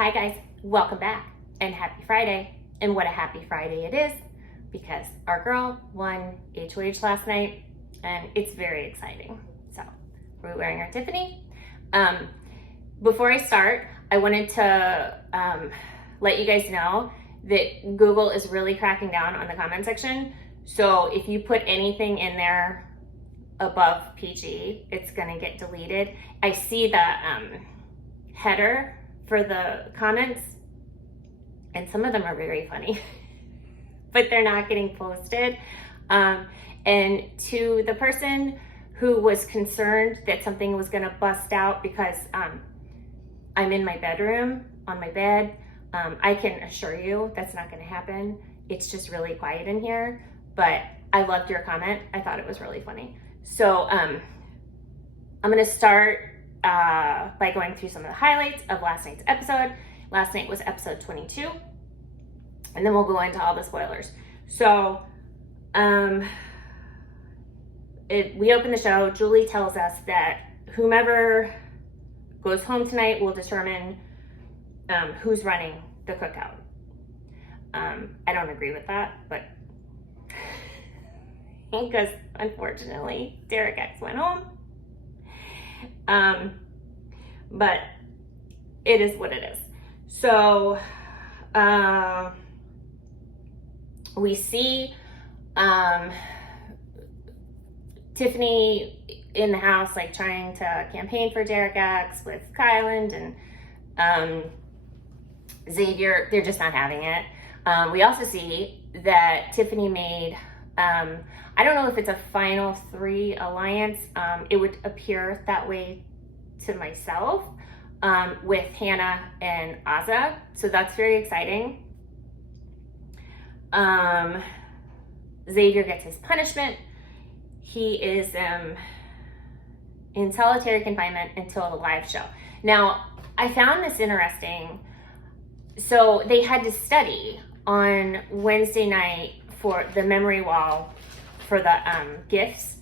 Hi guys, welcome back and happy Friday. And what a happy Friday it is because our girl won HOH last night and it's very exciting. So we're wearing our Tiffany. Before I start, I wanted to let you guys know that Google is really cracking down on the comment section. So if you put anything in there above PG, it's gonna get deleted. I see the header for the comments, and some of them are very funny, but they're not getting posted. And to the person who was concerned that something was gonna bust out because I'm in my bedroom on my bed, I can assure you that's not gonna happen. It's just really quiet in here, but I loved your comment. I thought it was really funny. So I'm gonna start by going through some of the highlights of last night's episode. Last night was episode 22, and then we'll go into all the spoilers. So we open the show. Julie tells us that whomever goes home tonight will determine who's running the cookout. I don't agree with that, but because unfortunately Derek X went home. But it is what it is. So we see Tiffany in the house, like trying to campaign for Derek X with Kyland and Xavier. They're just not having it. We also see that Tiffany made, I don't know if it's a final three alliance. It would appear that way to myself, with Hannah and Azza. So that's very exciting. Xavier gets his punishment. He is in solitary confinement until the live show. Now, I found this interesting. So they had to study on Wednesday night for the memory wall for the gifts.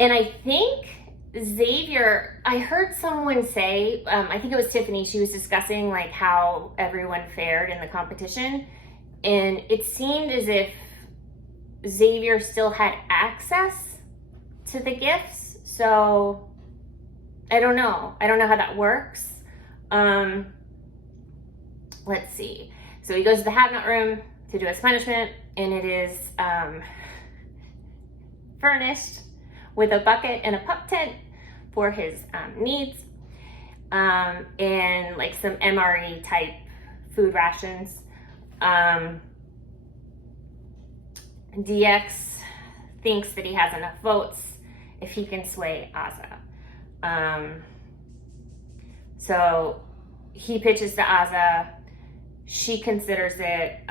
And I think Xavier, I heard someone say, I think it was Tiffany, she was discussing like how everyone fared in the competition. And it seemed as if Xavier still had access to the gifts. So I don't know. I don't know how that works. Let's see. So he goes to the have-not room to do his punishment, and it is furnished with a bucket and a pup tent for his needs, and like some MRE type food rations. DX thinks that he has enough votes if he can sway Azza. So he pitches to Azza. She considers it.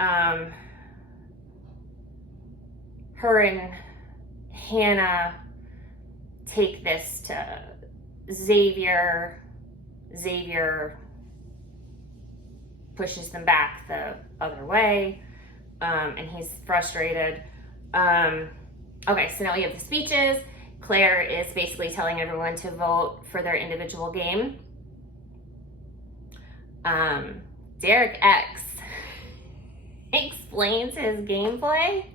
Her and Hannah take this to Xavier. Xavier pushes them back the other way, and he's frustrated. Okay, so now we have the speeches. Claire is basically telling everyone to vote for their individual game. Derek X explains his gameplay,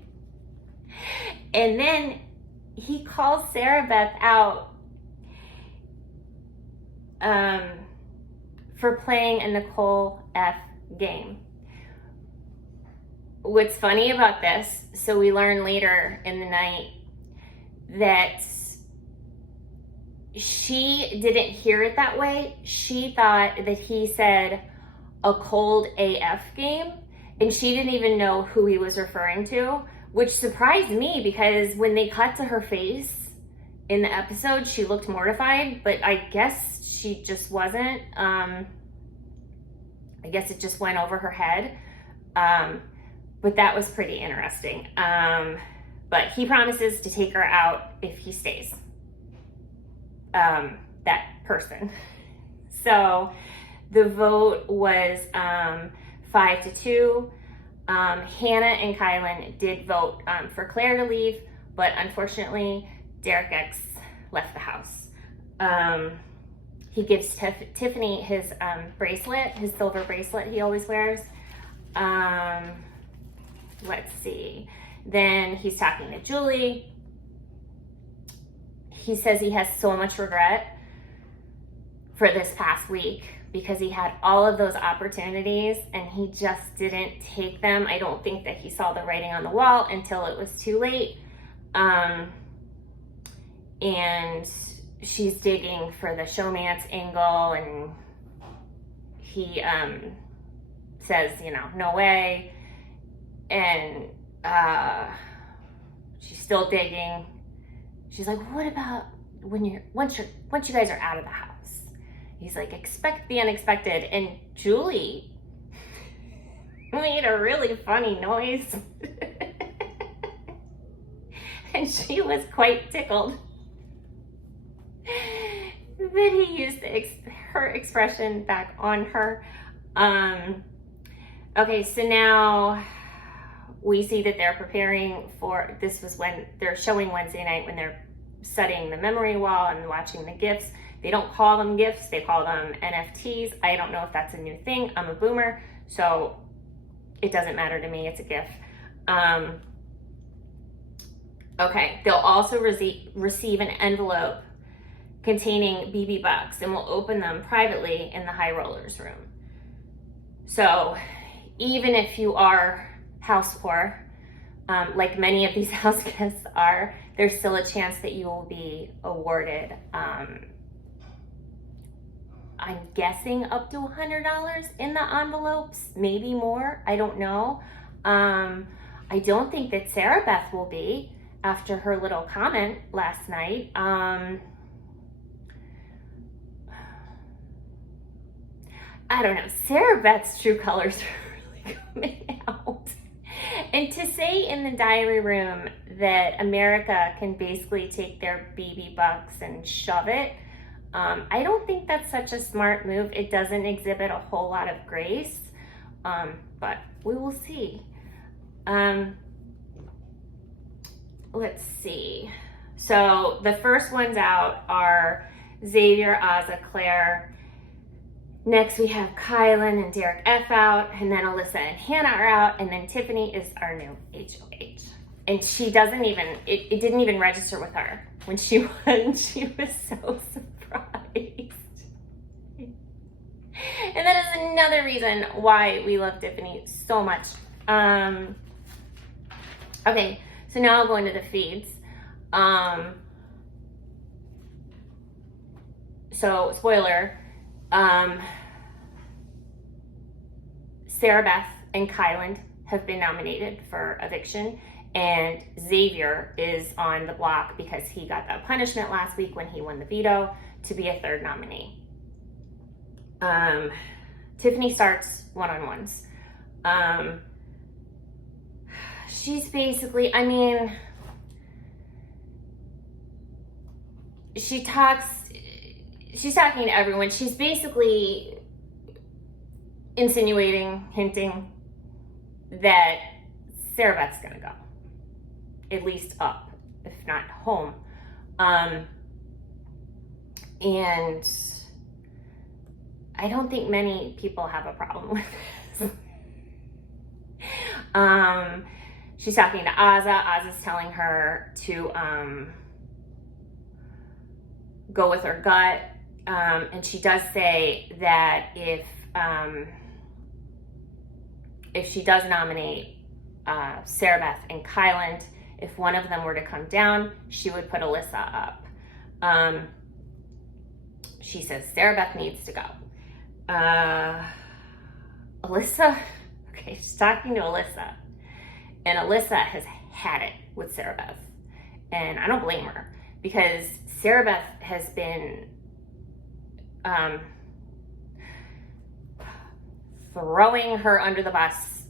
and then he calls Sarah Beth out for playing a Nicole F game. What's funny about this, so we learn later in the night that she didn't hear it that way. She thought that he said a cold AF game, and she didn't even know who he was referring to, which surprised me because when they cut to her face in the episode, she looked mortified, but I guess she just wasn't. I guess it just went over her head. But that was pretty interesting. But he promises to take her out if he stays. That person. So the vote was 5-2. Hannah and Kylan did vote for Claire to leave, but unfortunately, Derek X left the house. he gives Tiffany his bracelet, his silver bracelet he always wears. Let's see. Then he's talking to Julie. He says he has so much regret for this past week because he had all of those opportunities and he just didn't take them. I don't think that he saw the writing on the wall until it was too late. And she's digging for the showmance angle, and he says, you know, no way. And she's still digging. She's like, what about once you guys are out of the house? He's like, expect the unexpected. And Julie made a really funny noise. And she was quite tickled that he used her expression back on her. Okay, so now we see that they're preparing for, this was when they're showing Wednesday night when they're studying the memory wall and watching the gifts. They don't call them gifts, they call them NFTs. I don't know if that's a new thing. I'm a boomer, so it doesn't matter to me, it's a gift. Okay, they'll also receive an envelope containing BB bucks, and will open them privately in the high rollers room. So even if you are house poor, like many of these house guests are, there's still a chance that you will be awarded, I'm guessing up to $100 in the envelopes, maybe more, I don't know. I don't think that Sarah Beth will be after her little comment last night. I don't know, Sarah Beth's true colors are really coming out. And to say in the diary room that America can basically take their BB bucks and shove it, I don't think that's such a smart move. It doesn't exhibit a whole lot of grace, but we will see. Let's see. So the first ones out are Xavier, Azza, Claire. Next we have Kylan and Derek F out, and then Alyssa and Hannah are out, and then Tiffany is our new HOH. And she doesn't even, it didn't even register with her when she won. She was so surprised. And that is another reason why we love Tiffany so much. Okay, so now I'll go into the feeds. So, spoiler, Sarah Beth and Kylan have been nominated for eviction, and Xavier is on the block because he got that punishment last week when he won the veto to be a third nominee. Tiffany starts one-on-ones. She's basically, I mean, she's talking to everyone. She's basically insinuating, hinting that Sarah Beth's gonna go, at least up, if not home. And I don't think many people have a problem with this. She's talking to Azza. Azza's telling her to go with her gut. And she does say that if she does nominate Sarah Beth and Kylan, if one of them were to come down, she would put Alyssa up. She says Sarah Beth needs to go. Alyssa, okay, she's talking to Alyssa, and Alyssa has had it with Sarah Beth, and I don't blame her, because Sarah Beth has been throwing her under the bus,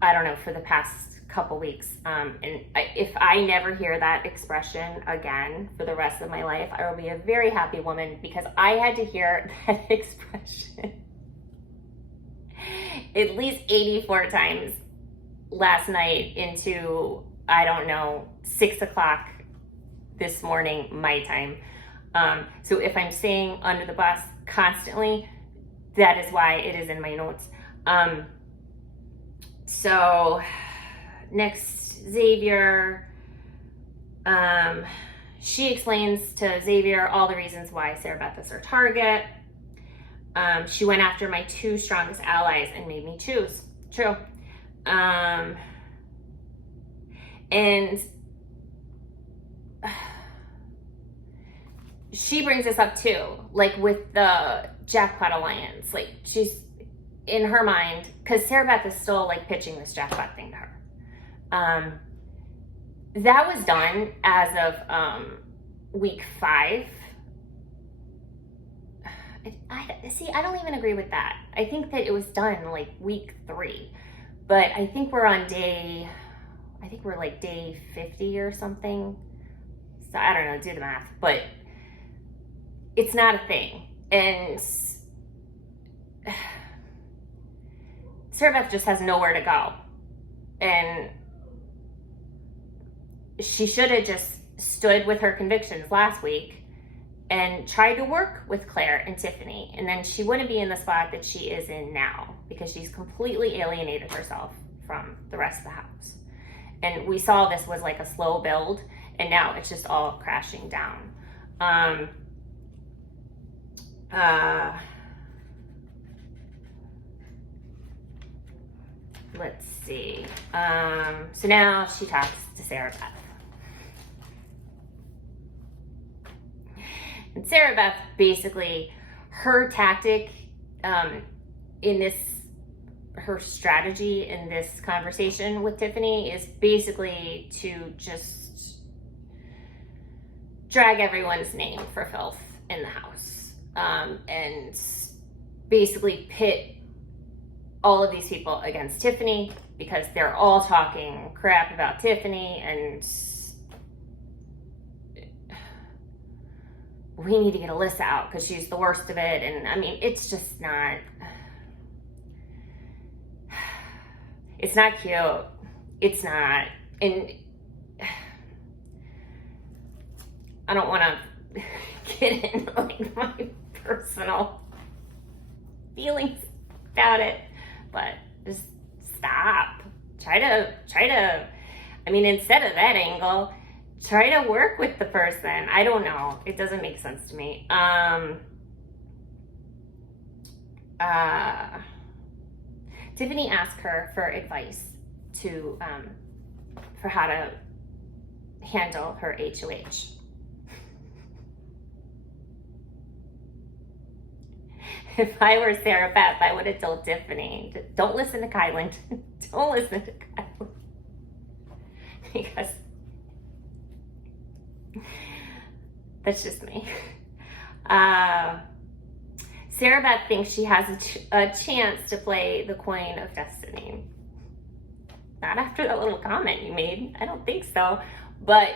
I don't know, for the past couple weeks. And if I never hear that expression again for the rest of my life, I will be a very happy woman, because I had to hear that expression at least 84 times last night into, I don't know, 6 o'clock this morning, my time. So if I'm saying under the bus constantly, that is why it is in my notes. So next, Xavier. She explains to Xavier all the reasons why Sarah Beth is her target. She went after my 2 strongest allies and made me choose. True. And she brings this up too, like with the Jackpot Alliance. Like, she's, in her mind, because Sarah Beth is still like pitching this jackpot thing to her. That was done as of week 5. I don't even agree with that. I think that it was done like week 3, but I think we're on day, like day 50 or something. So I don't know, do the math, but it's not a thing. And Sarah Beth just has nowhere to go. And she should have just stood with her convictions last week and tried to work with Claire and Tiffany. And then she wouldn't be in the spot that she is in now, because she's completely alienated herself from the rest of the house. And we saw this was like a slow build, and now it's just all crashing down. Let's see. So now she talks to Sarah Beth. And Sarah Beth, basically, her tactic in this, her strategy in this conversation with Tiffany is basically to just drag everyone's name for filth in the house, and basically pit all of these people against Tiffany, because they're all talking crap about Tiffany, and we need to get Alyssa out because she's the worst of it. And I mean, it's just not, it's not cute. It's not. And I don't want to get into like my personal feelings about it, but just stop. Try to, I mean, instead of that angle, try to work with the person. I don't know. It doesn't make sense to me. Tiffany asked her for advice to, for how to handle her HOH. If I were Sarah Beth, I would have told Tiffany, don't listen to Kylan. Don't listen to Kylan. Because that's just me. Sarah Beth thinks she has a chance to play the coin of destiny. Not after that little comment you made. I don't think so. But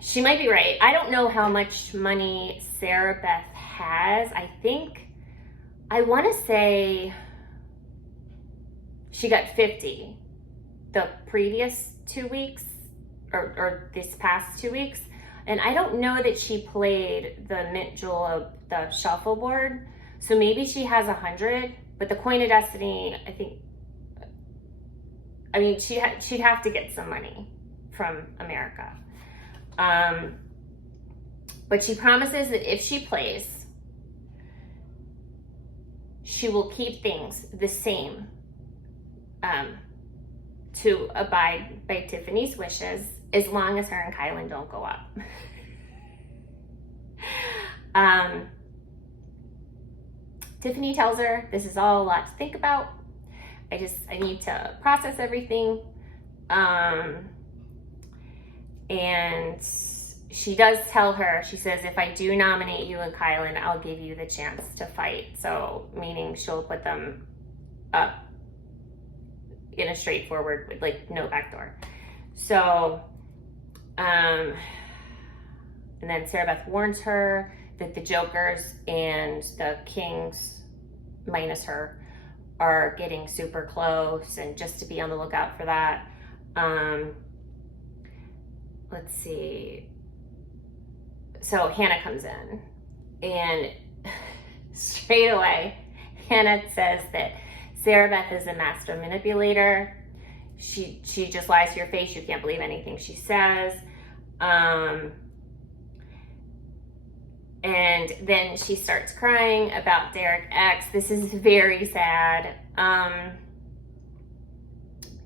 she might be right. I don't know how much money Sarah Beth has. I want to say she got 50 the previous 2 weeks, or this past 2 weeks. And I don't know that she played the Mint Julep, the shuffleboard. So maybe she has 100, but the Coin of Destiny, I mean, she'd have to get some money from America. But she promises that if she plays, she will keep things the same, to abide by Tiffany's wishes, as long as her and Kylan don't go up. Tiffany tells her this is all a lot to think about. I need to process everything. And she does tell her, she says, if I do nominate you and Kylan, I'll give you the chance to fight. So, meaning she'll put them up in a straightforward, like, no backdoor. So, and then Sarah Beth warns her that the Jokers and the Kings, minus her, are getting super close, and just to be on the lookout for that. Let's see. so Hannah comes in, and straight away, Hannah says that Sarah Beth is a master manipulator. She just lies to your face. You can't believe anything she says. And then she starts crying about Derek X. This is very sad.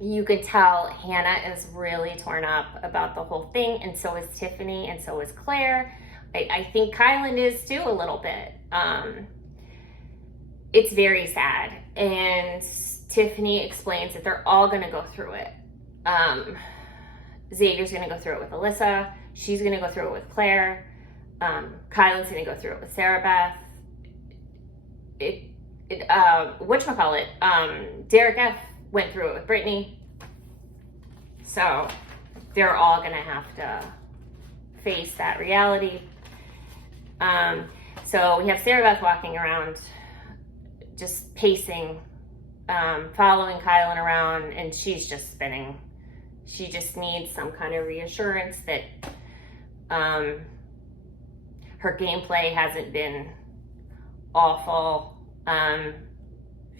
You could tell Hannah is really torn up about the whole thing, and so is Tiffany, and so is Claire. I think Kylan is too, a little bit. It's very sad. And Tiffany explains that they're all going to go through it. Xavier's going to go through it with Alyssa. She's going to go through it with Claire. Kylan's going to go through it with Sarah Beth. Derek F went through it with Brittany. So they're all going to have to face that reality. So we have Sarah Beth walking around, just pacing, following Kylan around, and she's just spinning. She just needs some kind of reassurance that her gameplay hasn't been awful.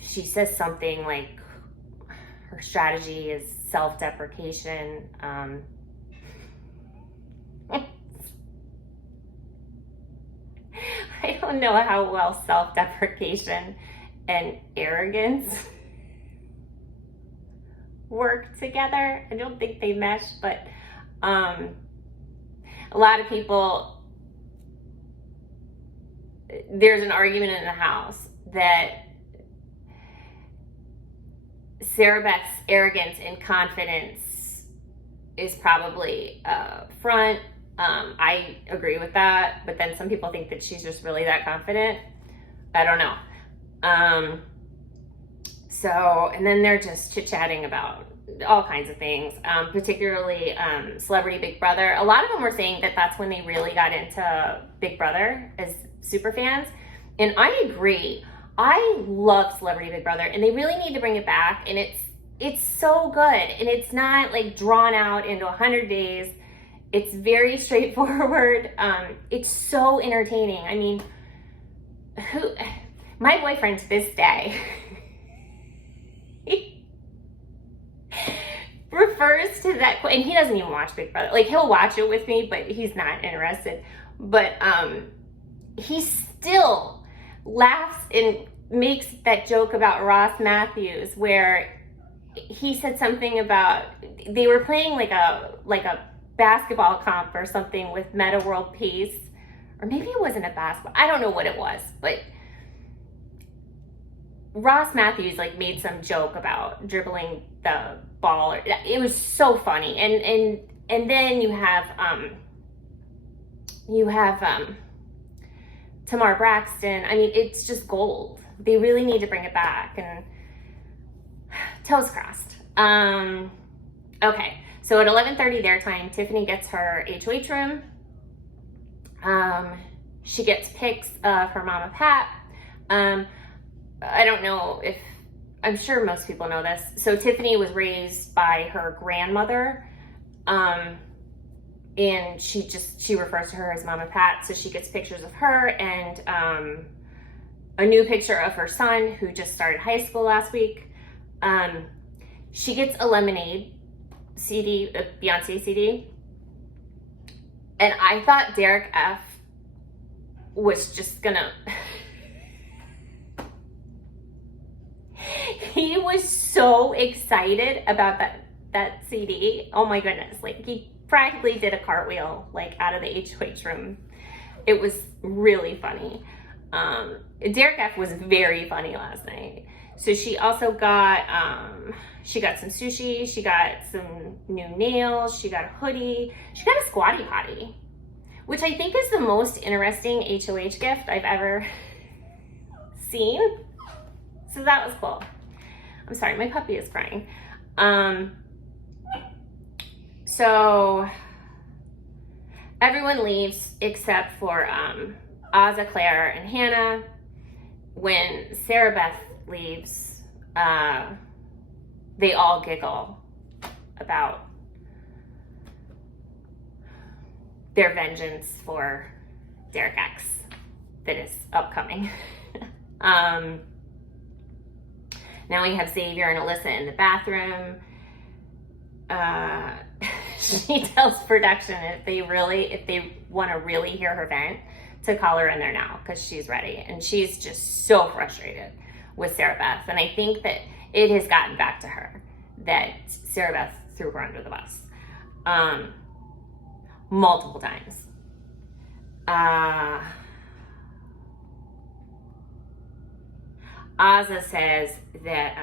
She says something like her strategy is self-deprecation. I don't know how well self-deprecation and arrogance work together. I don't think they mesh, but a lot of people, there's an argument in the house that Sarah Beth's arrogance and confidence is probably front. I agree with that, but then some people think that she's just really that confident. I don't know. And then they're just chit-chatting about all kinds of things, particularly Celebrity Big Brother. A lot of them were saying that that's when they really got into Big Brother as super fans. And I agree. I love Celebrity Big Brother, and they really need to bring it back. And it's so good, and it's not like drawn out into 100 days. It's very straightforward. It's so entertaining. I mean, my boyfriend to this day refers to that, and he doesn't even watch Big Brother. Like, he'll watch it with me, but he's not interested. But he still laughs and makes that joke about Ross Matthews, where he said something about, they were playing like a basketball comp or something with Meta World Peace, or maybe it wasn't a basketball, I don't know what it was, but Ross Matthews like made some joke about dribbling the ball. It was so funny. And then you have Tamar Braxton. I mean, it's just gold. They really need to bring it back, and toes crossed. Okay, so at 11:30 their time, Tiffany gets her HOH room. She gets pics of her mama Pat. I don't know if, I'm sure most people know this. So Tiffany was raised by her grandmother, and she refers to her as Mama Pat. So she gets pictures of her and a new picture of her son, who just started high school last week. She gets a Lemonade CD, a Beyonce CD, and I thought Derek F was just gonna he was so excited about that CD. Oh my goodness. Like, he practically did a cartwheel, like, out of the HOH room. It was really funny. Derek F was very funny last night. So she also got, she got some sushi. She got some new nails. She got a hoodie. She got a squatty potty, which I think is the most interesting HOH gift I've ever seen. So that was cool. I'm sorry, my puppy is crying. So everyone leaves except for Azza, Claire, and Hannah. When Sarah Beth leaves, they all giggle about their vengeance for Derek X that is upcoming. Now we have Xavier and Alyssa in the bathroom. She tells production if they want to really hear her vent, to call her in there now because she's ready. And she's just so frustrated with Sarah Beth. And I think that it has gotten back to her that Sarah Beth threw her under the bus multiple times. Azza says that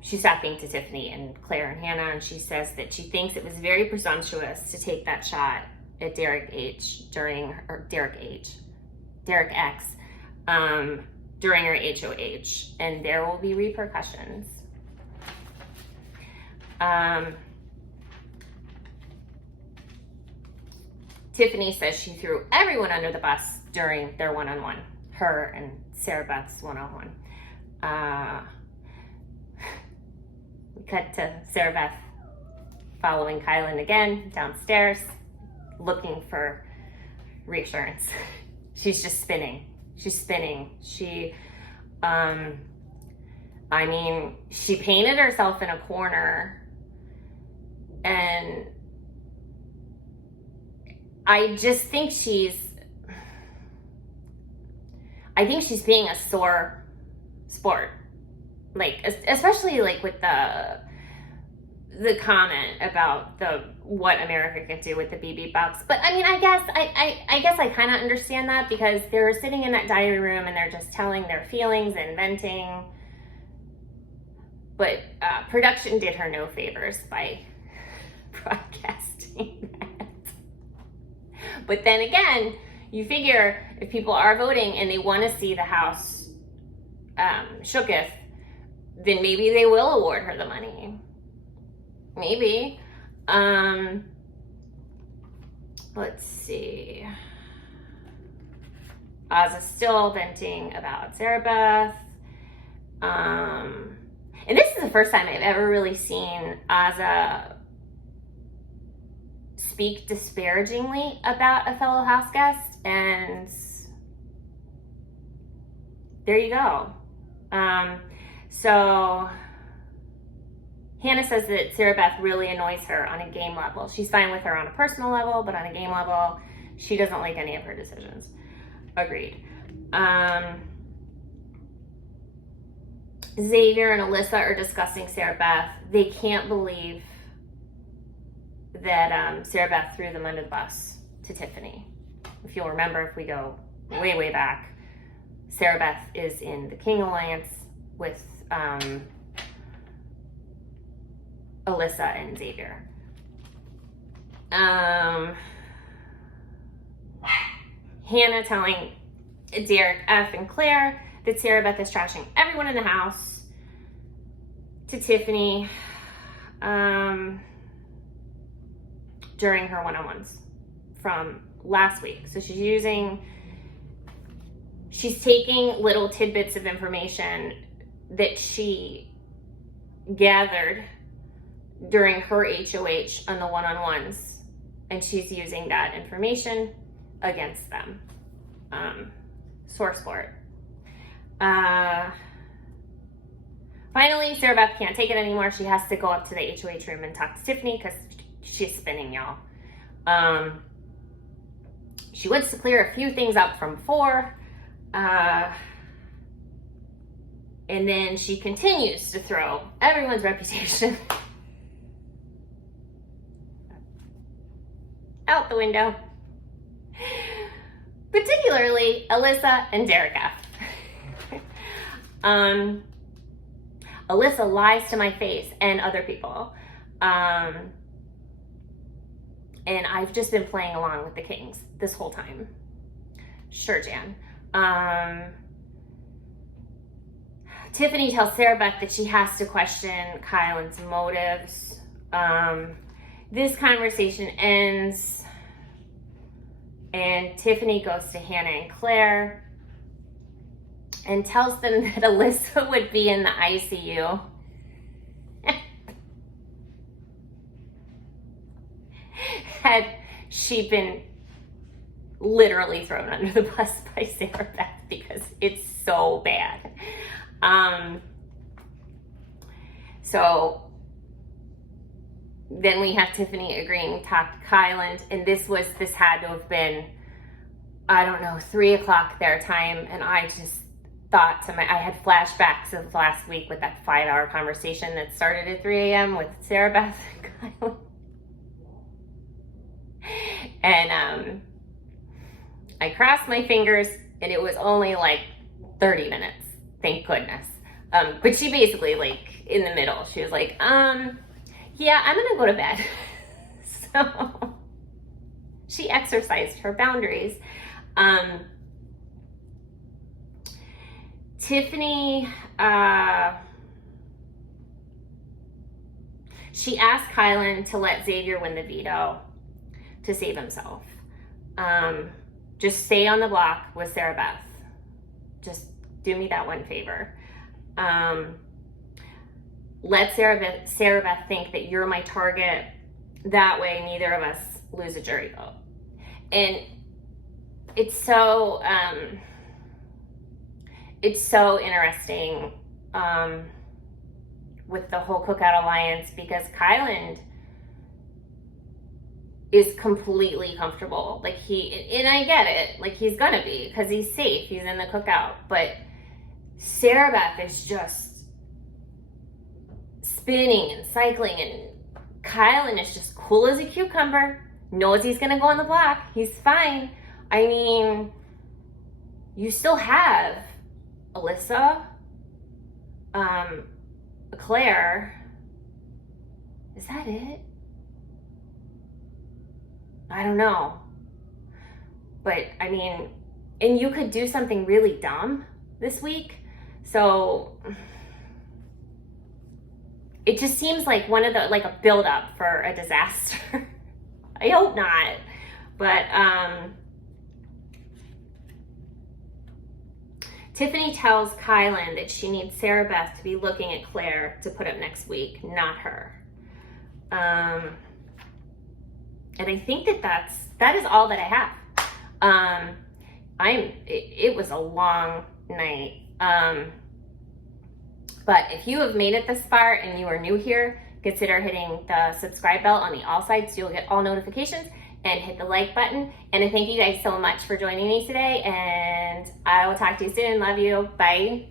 she's talking to Tiffany and Claire and Hannah, and she says that she thinks it was very presumptuous to take that shot at Derek X during her HOH, and there will be repercussions. Tiffany says she threw everyone under the bus during their one-on-one, her and Sarah Beth's one-on-one. We cut to Sarah Beth following Kylan again downstairs, looking for reassurance. She's just spinning. She's spinning. She painted herself in a corner, and I just think she's being a sore sport, like especially like with the comment about what America could do with the BB bucks. But I mean, I guess I kind of understand that, because they're sitting in that diary room and they're just telling their feelings and venting. But production did her no favors by broadcasting that. But then again, you figure if people are voting and they want to see the House shooketh, then maybe they will award her the money. Maybe. Let's see. Oz's still venting about Sarah Beth. And this is the first time I've ever really seen Azza speak disparagingly about a fellow house guest, and there you go. So Hannah says that Sarah Beth really annoys her on a game level. She's fine with her on a personal level, but on a game level, she doesn't like any of her decisions. Agreed. Xavier and Alyssa are discussing Sarah Beth. They can't believe that Sarah Beth threw them under the bus to Tiffany. If you'll remember, if we go way, way back, Sarah Beth is in the King Alliance with Alyssa and Xavier. Hannah telling Derek F. and Claire that Sarah Beth is trashing everyone in the house to Tiffany during her one-on-ones from last week. So she's taking little tidbits of information that she gathered during her HOH on the one-on-ones, and she's using that information against them. Sore sport. Finally, Sarah Beth can't take it anymore. She has to go up to the HOH room and talk to Tiffany because she's spinning, y'all. She wants to clear a few things up from before. And then she continues to throw everyone's reputation out the window. Particularly Alyssa and Derek F. Alyssa lies to my face and other people. And I've just been playing along with the Kings this whole time. Sure, Jan. Tiffany tells Sarah Beth that she has to question Kylan's motives. This conversation ends, and Tiffany goes to Hannah and Claire and tells them that Alyssa would be in the ICU. Had she been literally thrown under the bus by Sarah Beth because it's so bad. So then we have Tiffany agreeing to talk to Kyland, and this had to have been, I don't know, 3 o'clock their time, and I just thought I had flashbacks of last week with that 5-hour conversation that started at 3 a.m. with Sarah Beth and Kyland. And I crossed my fingers, and it was only like 30 minutes, thank goodness. But she basically, like, in the middle, she was like, yeah, I'm gonna go to bed. So she exercised her boundaries. Tiffany, she asked Kyland to let Xavier win the veto to save himself. Just stay on the block with Sarah Beth. Just do me that one favor. Let Sarah Beth think that you're my target. That way, neither of us lose a jury vote. And it's so interesting with the whole Cookout Alliance, because Kyland is completely comfortable. Like, and I get it, like, he's gonna be, because he's safe, he's in the cookout, but Sarah Beth is just spinning and cycling, and Kyland is just cool as a cucumber, knows he's gonna go on the block, he's fine. I mean, you still have Alyssa, Claire, is that it? I don't know. But I mean, and you could do something really dumb this week. So it just seems like like a build up for a disaster. I hope not. But Tiffany tells Kyland that she needs Sarah Beth to be looking at Claire to put up next week, not her. And I think that is all that I have. It was a long night. But if you have made it this far and you are new here, consider hitting the subscribe bell on the all sides so you'll get all notifications, and hit the like button. And I thank you guys so much for joining me today, and I will talk to you soon. Love you. Bye.